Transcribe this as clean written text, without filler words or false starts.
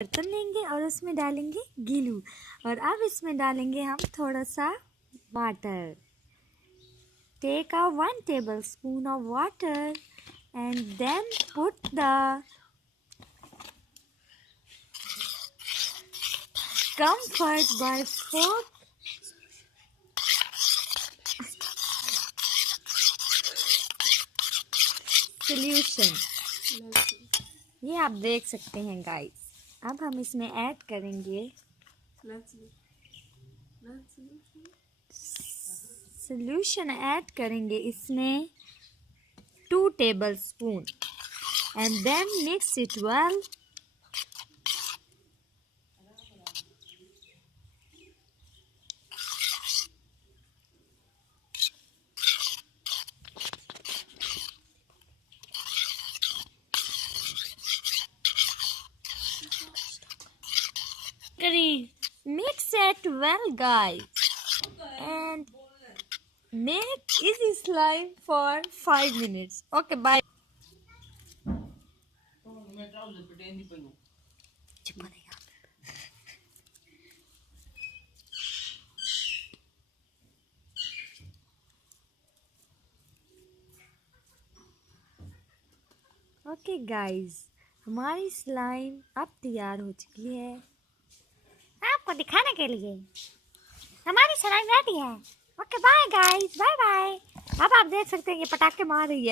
बर्तन लेंगे और उसमें डालेंगे गीलू और अब इसमें डालेंगे हम थोड़ा सा water. Take a 1 tablespoon of water and then put the comfort by fork solution। ये आप देख सकते हैं गाइस। अब हम इसमें ऐड करेंगे सॉल्यूशन ऐड करेंगे इसमें 2 tablespoon and then mix it well। Mix it well guys and make easy slime for 5 minutes। Okay, bye। Okay guys, हमारी स्लाइम अब तैयार हो चुकी है आपको दिखाने के लिए। हमारी स्लाइम रेडी है। Okay bye guys, bye bye. अब आप देख सकते हैं ये पटाखे मार रही है।